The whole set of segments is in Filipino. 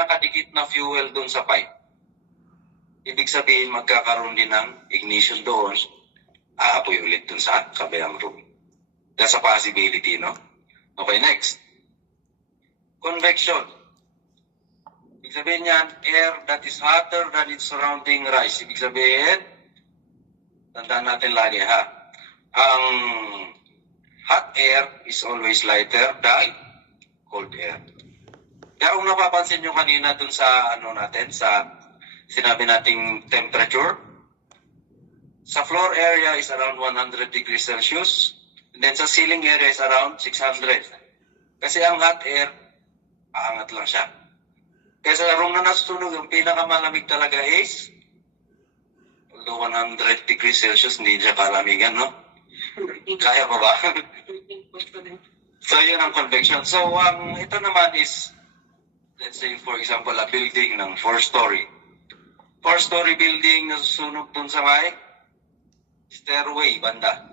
nakadikit na fuel doon sa pipe. Ibig sabihin, magkakaroon din ng ignition doon, aapoy ulit doon sa kabilang room. That's a possibility, no? Okay, next. Convection. Ibig sabihin yan, air that is hotter than its surrounding rise. Ibig sabihin, tandaan natin lagi ha, ang hot air is always lighter than cold air. Kaya kung napapansin nyo kanina dun sa sa sinabi nating temperature, sa floor area is around 100 degrees Celsius, and then sa ceiling area is around 600. Kasi ang hot air, aangat lang siya. Kaya sa room na nasusunog, yung pinakamalamig talaga is 100 degrees Celsius, hindi siya kalamigan, no? Kaya pa ba? So, yun ang convection. So, ito naman is, let's say, for example, a building ng 4-story. 4-story building na susunog dun sa may stairway, banda.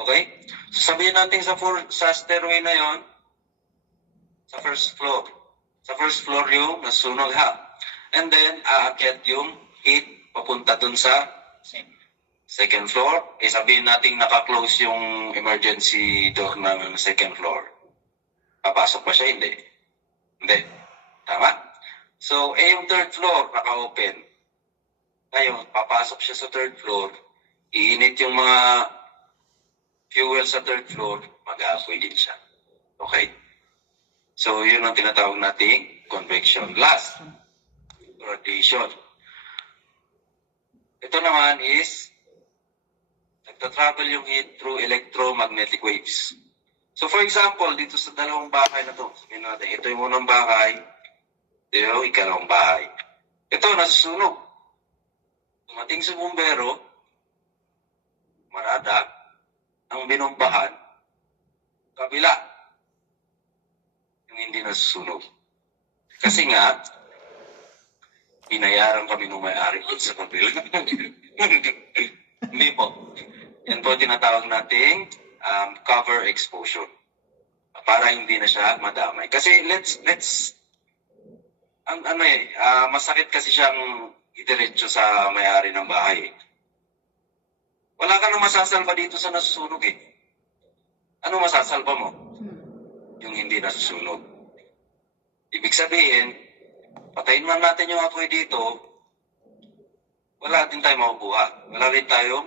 Okay? So, sabihin natin sa stairway na yon, sa first floor. Sa first floor yung nasusunog ha. And then, aakyat yung heat papunta dun sa second floor. Sabihin natin naka-close yung emergency door ng second floor. Papasok ba siya? Hindi. Hindi. Tama? So, yung third floor, naka-open. Ngayon, papasok siya sa third floor, iinit yung mga fuel sa third floor, mag-aapoy din siya. Okay? So, yun ang tinatawag nating convection. Last, radiation. Ito naman is, nagta-travel yung heat through electromagnetic waves. So, for example, dito sa dalawang bahay na to, sabihin natin, ito yung unang bahay, ito yung ikalawang bahay. Ito, nasusunog. Dumating sa bumbero, marada, ang binumbahan, kabila, yung hindi nasusunog. Kasi nga, binayaran kami nung may-ari dun sa kabila. Hindi po. Yan po tinatawag nating cover exposure. Para hindi na siya madamay. Kasi masakit kasi siyang idiretso sa may-ari ng bahay. Wala ka nang masasalba dito sa nasusunog eh. Ano masasalba mo? Yung hindi nasusunog. Ibig sabihin, patayin man natin yung apoy dito, wala din tayo makukuha. Wala rin tayong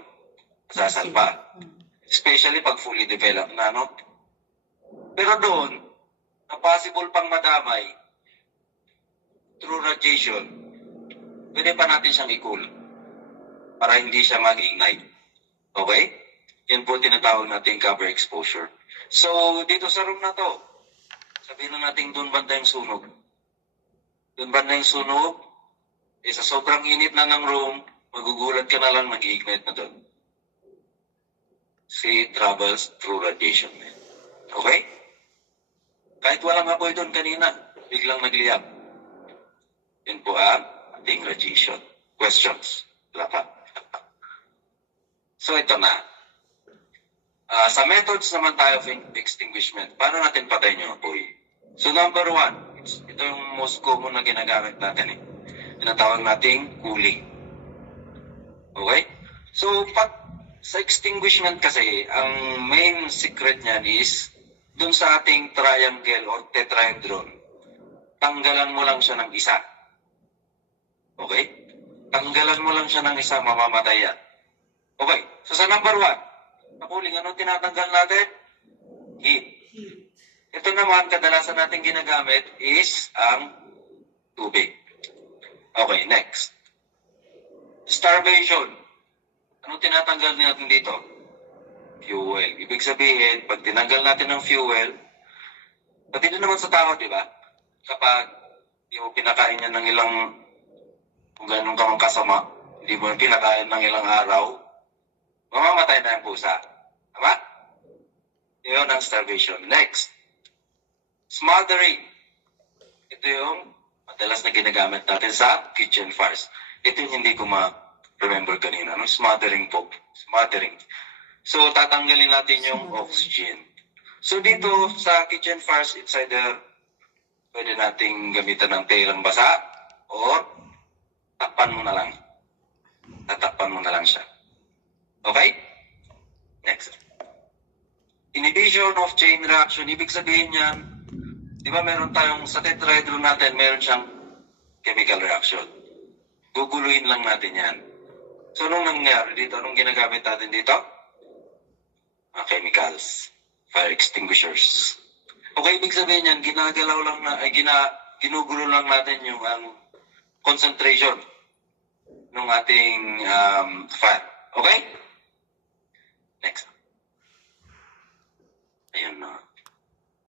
masasalba. Especially pag fully developed na, no? Pero doon, na possible pang madamay, through radiation, pwede pa natin siyang i-cool para hindi siya mag-ignite. Okay? Yan po tinatawag natin cover exposure. So, dito sa room na to, sabihin na natin doon banda yung sunog. Doon banda yung sunog, sa sobrang init na ng room, magugulat ka na lang, mag-ignite na doon. See, travels through radiation. Okay? Kahit walang apoy doon kanina, biglang nagliyab. Yan po ang ating radiation. Questions? Wala pa. So, ito na. Sa methods naman tayo of extinguishment, paano natin patayin yung apoy? So, number 1, ito yung most common na ginagamit natin eh. Tinatawag nating cooling. Okay? So, sa extinguishment kasi, ang main secret niyan is, dun sa ating triangle or tetrahedron, tanggalan mo lang siya ng isa. Okay? Tanggalan mo lang siya ng isa, mamamatay yan. Okay, so sa number 1, sa cooling, anong tinatanggal natin? Heat. Ito naman, kadalasan natin ginagamit is ang tubig. Okay, next. Starvation. Anong tinatanggal natin dito? Fuel. Ibig sabihin, pag tinanggal natin ng fuel, pati din naman sa tao, di ba? Kapag yung pinakain niya ng ilang, kung ganun ka mang kasama, hindi mo pinakain ng ilang araw, mamamatay na yung pusa. Tama? Yun ang starvation. Next. Smothering. Ito yung madalas na ginagamit natin sa kitchen fires. Ito yung hindi ko ma-remember kanina. No? Smothering po. Smothering. So, tatanggalin natin yung oxygen. So, dito sa kitchen fires, it's either pwede nating gamitan ng telang basa or takpan mo na lang. Tatakpan mo na lang siya. Okay? Next. Inhibition of chain reaction. Ibig sabihin yan, di ba meron tayong sa tetrahedral natin, meron siyang chemical reaction. Guguluhin lang natin yan. So, anong nangyari dito? Anong ginagamit natin dito? Chemicals. Fire extinguishers. Okay, ibig sabihin yan, ginagalaw lang na, ginugulo lang natin yung concentration ng ating fire. Okay? Next. Ayun na.